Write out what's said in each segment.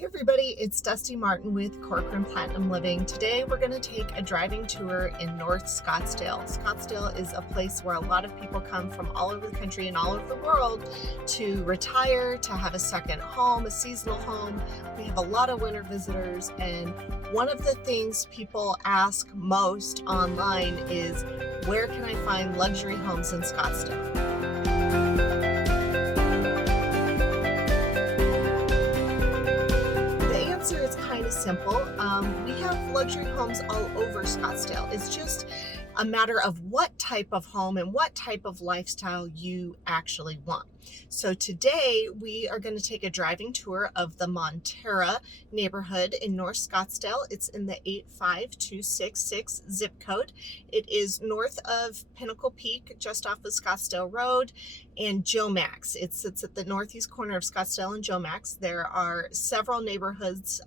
Hey everybody, it's Dusti Martin with Corcoran Platinum Living. Today we're going to take a driving tour in North Scottsdale. Scottsdale is a place where a lot of people come from all over the country and all over the world to retire, to have a second home, a seasonal home. We have a lot of winter visitors, and one of the things people ask most online is, where can I find luxury homes in Scottsdale? It's kind of simple. We have luxury homes all over Scottsdale. It's just a matter of what type of home and what type of lifestyle you actually want. So today we are going to take a driving tour of the Monterra neighborhood in North Scottsdale. It's in the 85266 zip code. It is north of Pinnacle Peak, just off of Scottsdale Road and Joe Max. It sits at the northeast corner of Scottsdale and Joe Max. There are several neighborhoods,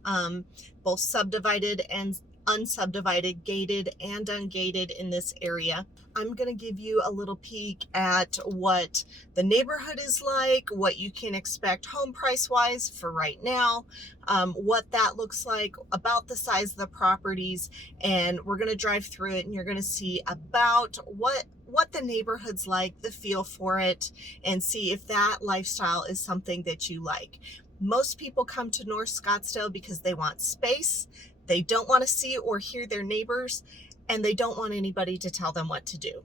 both subdivided and unsubdivided, gated and ungated in this area. I'm going to give you a little peek at what the neighborhood is like, what you can expect home price wise for right now, what that looks like, about the size of the properties, and we're going to drive through it and you're going to see about what the neighborhood's like, the feel for it, and see if that lifestyle is something that you like. Most people come to North Scottsdale because they want space. They don't want to see or hear their neighbors, and they don't want anybody to tell them what to do.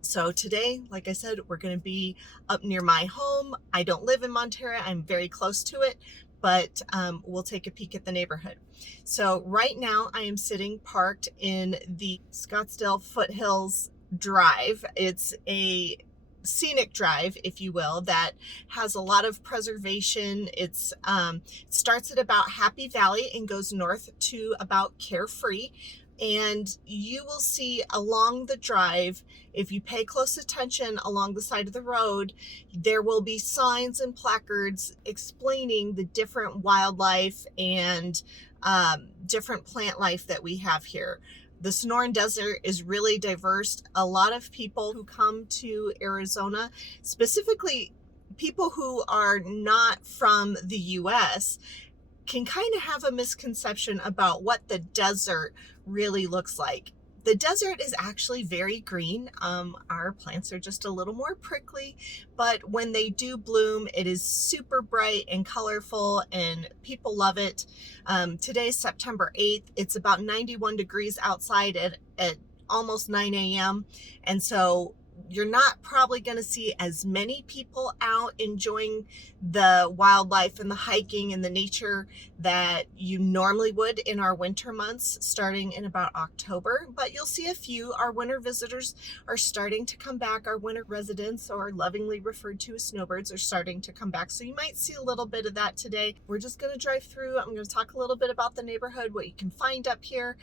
So today, like I said, we're going to be up near my home. I don't live in Monterra. I'm very close to it, but we'll take a peek at the neighborhood. So right now I am sitting parked in the Scottsdale Foothills Drive. It's a scenic drive, if you will, that has a lot of preservation. It starts at about Happy Valley and goes north to about Carefree. And you will see along the drive, if you pay close attention along the side of the road, there will be signs and placards explaining the different wildlife and different plant life that we have here. The Sonoran Desert is really diverse. A lot of people who come to Arizona, specifically people who are not from the US, can kind of have a misconception about what the desert really looks like. The desert is actually very green. Our plants are just a little more prickly, but when they do bloom, it is super bright and colorful and people love it. Today's September 8th. It's about 91 degrees outside at almost 9 a.m. And so you're not probably going to see as many people out enjoying the wildlife and the hiking and the nature that you normally would in our winter months, starting in about October. But you'll see a few. Our winter visitors are starting to come back. Our winter residents, or lovingly referred to as snowbirds, are starting to come back. So you might see a little bit of that today. We're just going to drive through. I'm going to talk a little bit about the neighborhood, what you can find up here,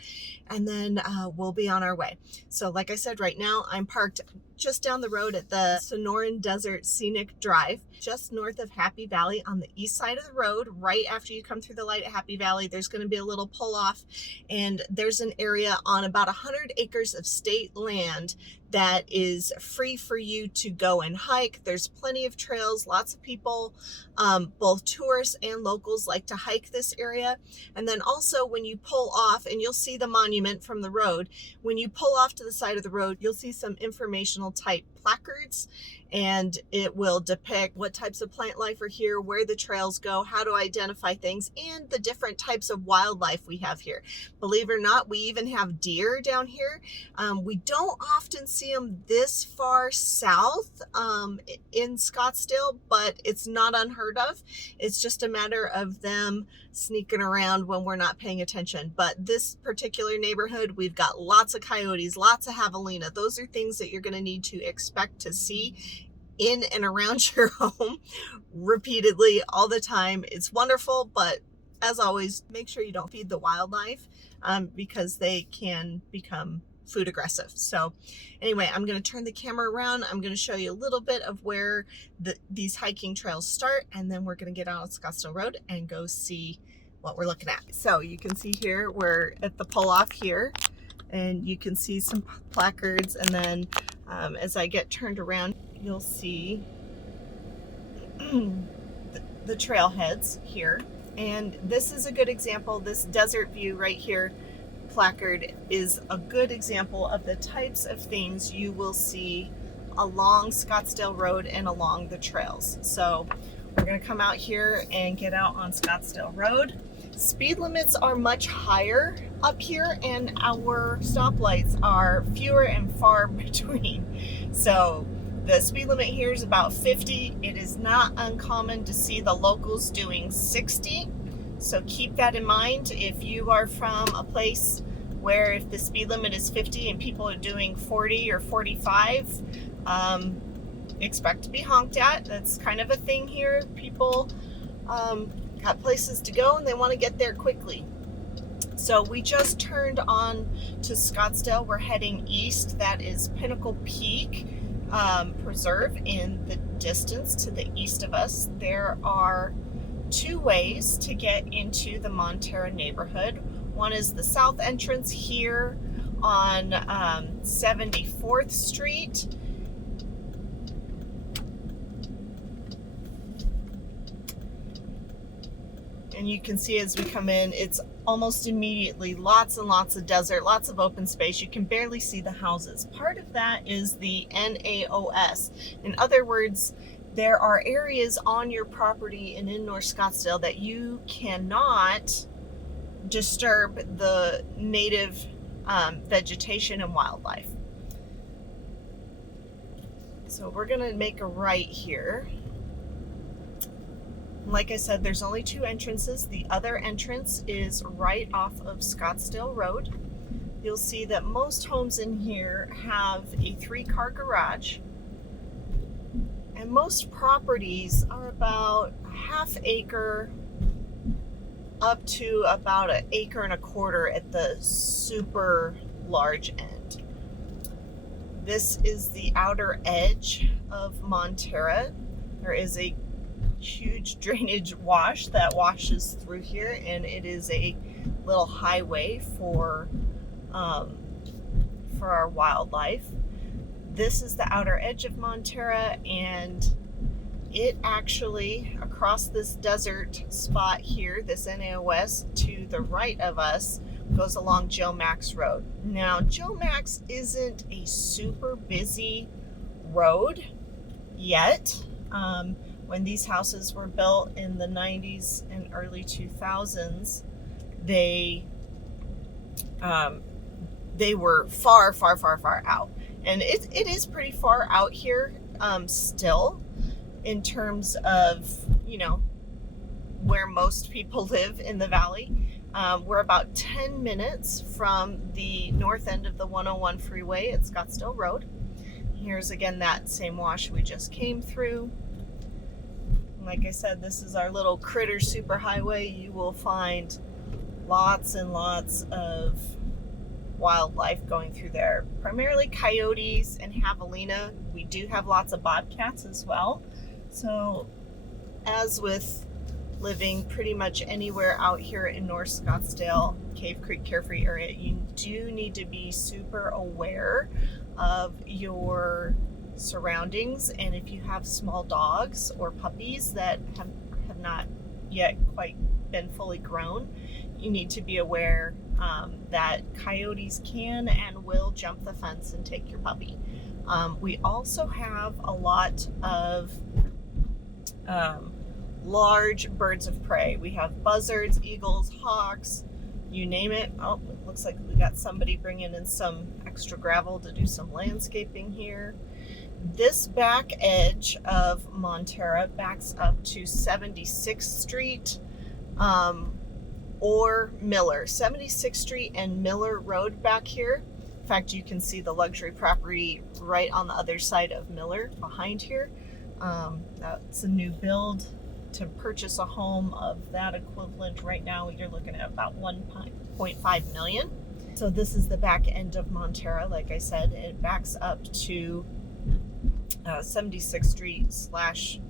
and then we'll be on our way. So like I said, right now I'm parked just down the road at the Sonoran Desert Scenic Drive, just north of Happy Valley on the east side of the road. Right after you come through the light at Happy Valley, there's going to be a little pull off, and there's an area on about 100 acres of state land that is free for you to go and hike. There's plenty of trails. Lots of people, both tourists and locals, like to hike this area. And then also when you pull off, and you'll see the monument from the road, when you pull off to the side of the road, you'll see some informational type placards, and it will depict what types of plant life are here, where the trails go, how to identify things, and the different types of wildlife we have here. Believe it or not, we even have deer down here. We don't often see them this far south in Scottsdale, but it's not unheard of. It's just a matter of them sneaking around when we're not paying attention. But this particular neighborhood, we've got lots of coyotes, lots of javelina. Those are things that you're going to need to expect to see in and around your home repeatedly all the time. It's wonderful, but as always, make sure you don't feed the wildlife because they can become food aggressive. So anyway, I'm going to turn the camera around. I'm going to show you a little bit of where these hiking trails start, and then we're going to get out on Scottsdale Road and go see what we're looking at. So you can see here, we're at the pull off here, and you can see some placards, and then as I get turned around, you'll see the trailheads here. And this is a good example. This desert view right here placard is a good example of the types of things you will see along Scottsdale Road and along the trails. So we're going to come out here and get out on Scottsdale Road. Speed limits are much higher up here, and our stoplights are fewer and far between. So the speed limit here is about 50. It is not uncommon to see the locals doing 60. So keep that in mind. If you are from a place where if the speed limit is 50 and people are doing 40 or 45, expect to be honked at. That's kind of a thing here. People got places to go and they want to get there quickly. So we just turned on to Scottsdale. We're heading east. That is Pinnacle Peak Preserve in the distance to the east of us. There are two ways to get into the Monterra neighborhood. One is the south entrance here on 74th Street. And you can see as we come in, it's almost immediately lots and lots of desert, lots of open space. You can barely see the houses. Part of that is the NAOS. In other words, there are areas on your property and in North Scottsdale that you cannot disturb the native vegetation and wildlife. So we're gonna make a right here. Like I said, there's only two entrances. The other entrance is right off of Scottsdale Road. You'll see that most homes in here have a 3-car garage. And most properties are about ½ acre up to about 1.25 acres at the super large end. This is the outer edge of Monterra. There is a huge drainage wash that washes through here, and it is a little highway for our wildlife. This is the outer edge of Monterra, and it actually, across this desert spot here, this NAOS, to the right of us, goes along Joe Max Road. Now, Joe Max isn't a super busy road yet. When these houses were built in the 90s and early 2000s, they were far out. And it is pretty far out here still in terms of, you know, where most people live in the valley. We're about 10 minutes from the north end of the 101 freeway at Scottsdale Road. Here's again that same wash we just came through. Like I said, this is our little critter superhighway. You will find lots and lots of wildlife going through there. Primarily coyotes and javelina. We do have lots of bobcats as well. So as with living pretty much anywhere out here in North Scottsdale, Cave Creek, Carefree area, you do need to be super aware of your surroundings, and if you have small dogs or puppies that have not yet quite been fully grown, you need to be aware that coyotes can and will jump the fence and take your puppy. We also have a lot of large birds of prey. We have buzzards, eagles, hawks, you name it. Oh, it looks like we got somebody bringing in some extra gravel to do some landscaping here. This back edge of Monterra backs up to 76th Street or Miller. 76th Street and Miller Road back here. In fact, you can see the luxury property right on the other side of Miller behind here. That's a new build. To purchase a home of that equivalent right now, you're looking at about $1.5 million. So this is the back end of Monterra. Like I said, it backs up to 76th Street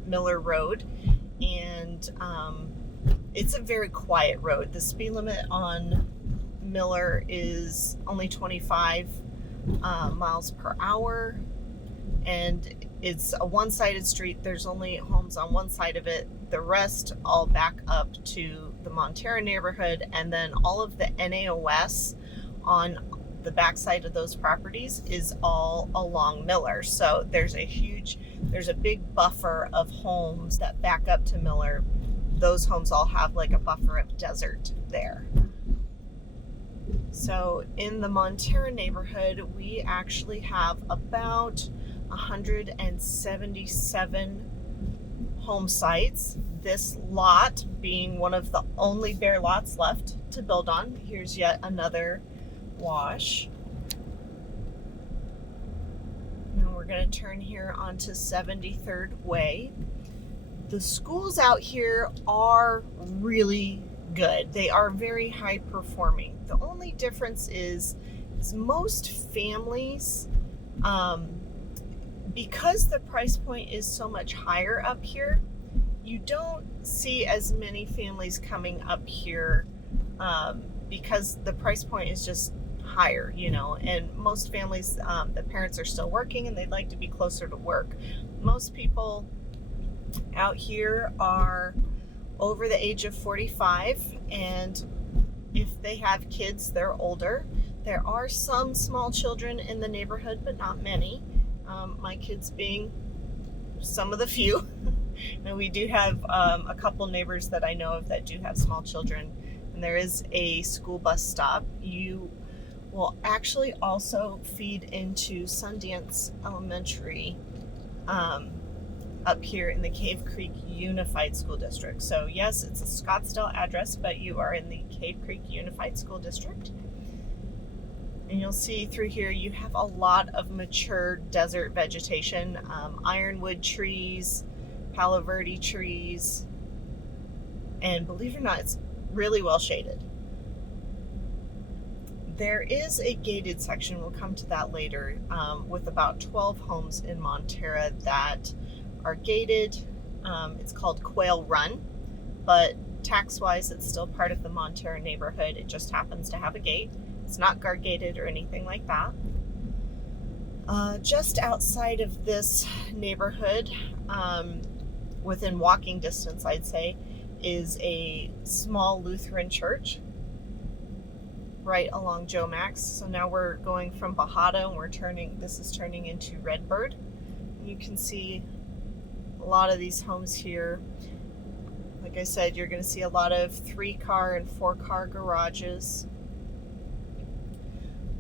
/ Miller Road, and it's a very quiet road. The speed limit on Miller is only 25 miles per hour, and it's a one-sided street. There's only homes on one side of it. The rest all back up to the Monterra Neighborhood, and then all of the NAOS on the backside of those properties is all along Miller. So there's a big buffer of homes that back up to Miller. Those homes all have like a buffer of desert there. So in the Monterra neighborhood, we actually have about 177 home sites. This lot being one of the only bare lots left to build on. Here's yet another wash. Now we're going to turn here onto 73rd Way. The schools out here are really good. They are very high performing. The only difference is most families, because the price point is so much higher up here, you don't see as many families coming up here because the price point is just higher, and most families, the parents are still working and they'd like to be closer to work. Most people out here are over the age of 45, and if they have kids, they're older. There are some small children in the neighborhood, but not many. My kids being some of the few. And we do have a couple neighbors that I know of that do have small children, and there is a school bus stop. You will actually also feed into Sundance Elementary up here in the Cave Creek Unified School District. So yes, it's a Scottsdale address, but you are in the Cave Creek Unified School District. And you'll see through here you have a lot of mature desert vegetation, ironwood trees, Palo Verde trees, and believe it or not, it's really well shaded. There is a gated section, we'll come to that later, with about 12 homes in Monterra that are gated. It's called Quail Run, but tax-wise it's still part of the Monterra neighborhood. It just happens to have a gate. It's not guard gated or anything like that. Just outside of this neighborhood, within walking distance, I'd say, is a small Lutheran church right along Joe Max. So now we're going from Bajada and this is turning into Redbird. You can see a lot of these homes here. Like I said, you're going to see a lot of 3-car and 4-car garages.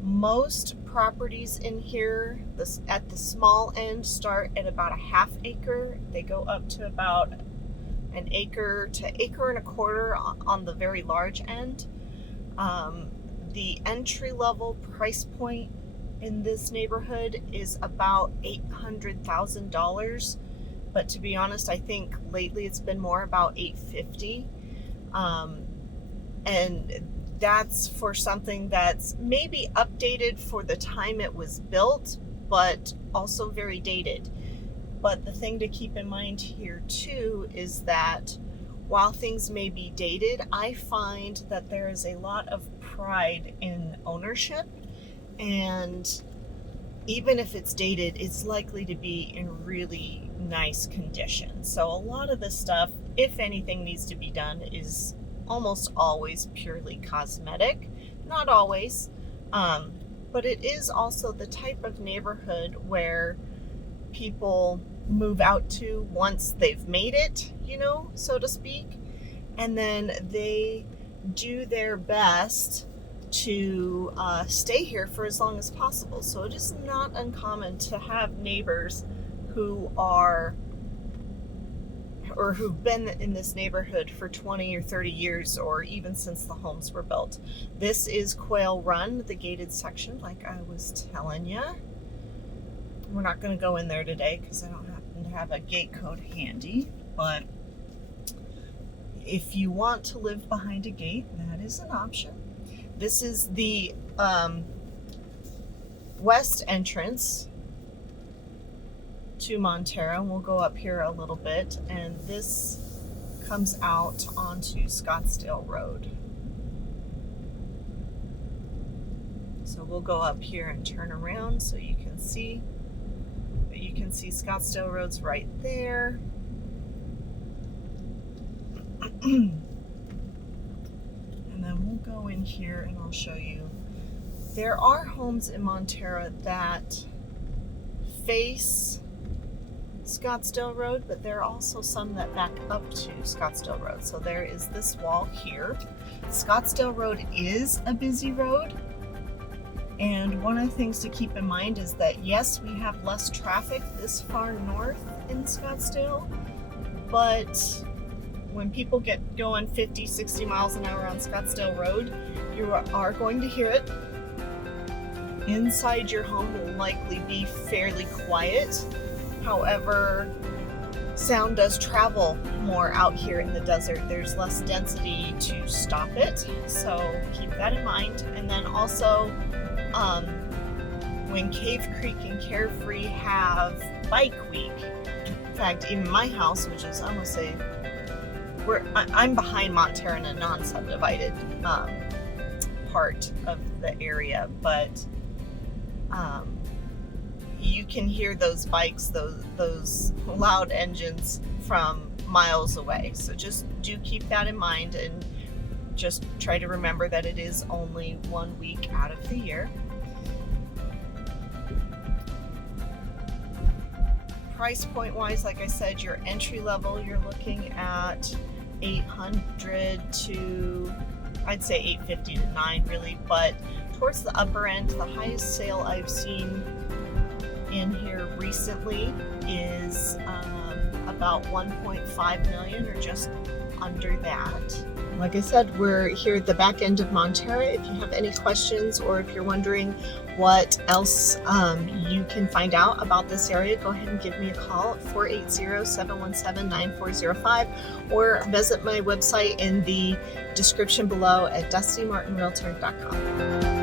Most properties in here, at the small end, start at about a ½ acre. They go up to about an acre to acre and a quarter on the very large end. The entry-level price point in this neighborhood is about $800,000. But to be honest, I think lately it's been more about $850,000. And that's for something that's maybe updated for the time it was built, but also very dated. But the thing to keep in mind here too is that while things may be dated, I find that there is a lot of pride in ownership, and even if it's dated, it's likely to be in really nice condition. So a lot of the stuff, if anything needs to be done, is almost always purely cosmetic. Not always, but it is also the type of neighborhood where people move out to once they've made it, so to speak, and then they do their best to stay here for as long as possible. So it is not uncommon to have neighbors who are or who've been in this neighborhood for 20 or 30 years, or even since the homes were built. This is Quail Run, the gated section, like I was telling you. We're not going to go in there today because I don't happen to have a gate code handy, but if you want to live behind a gate, that is an option. This is the west entrance to Monterra, and we'll go up here a little bit, and this comes out onto Scottsdale Road. So we'll go up here and turn around so you can see. But you can see Scottsdale Road's right there. go in here and I'll show you. There are homes in Monterra that face Scottsdale Road, but there are also some that back up to Scottsdale Road. So there is this wall here. Scottsdale Road is a busy road, and one of the things to keep in mind is that yes, we have less traffic this far north in Scottsdale, but when people get going 50, 60 miles an hour on Scottsdale Road, you are going to hear it. Inside your home will likely be fairly quiet. However, sound does travel more out here in the desert. There's less density to stop it, so keep that in mind. And then also, when Cave Creek and Carefree have Bike Week, in fact, even my house, which is, I'm gonna say, I'm behind Monterra in a non-subdivided part of the area, but you can hear those bikes, those loud engines from miles away. So just do keep that in mind, and just try to remember that it is only 1 week out of the year. Price point wise, like I said, your entry level, you're looking at $800 to, I'd say $850 to $900 really, but towards the upper end, the highest sale I've seen in here recently is about 1.5 million, or just under that. Like I said, we're here at the back end of Monterra. If you have any questions, or if you're wondering what else you can find out about this area, go ahead and give me a call at 480-717-9405, or visit my website in the description below at dustimartinrealtor.com.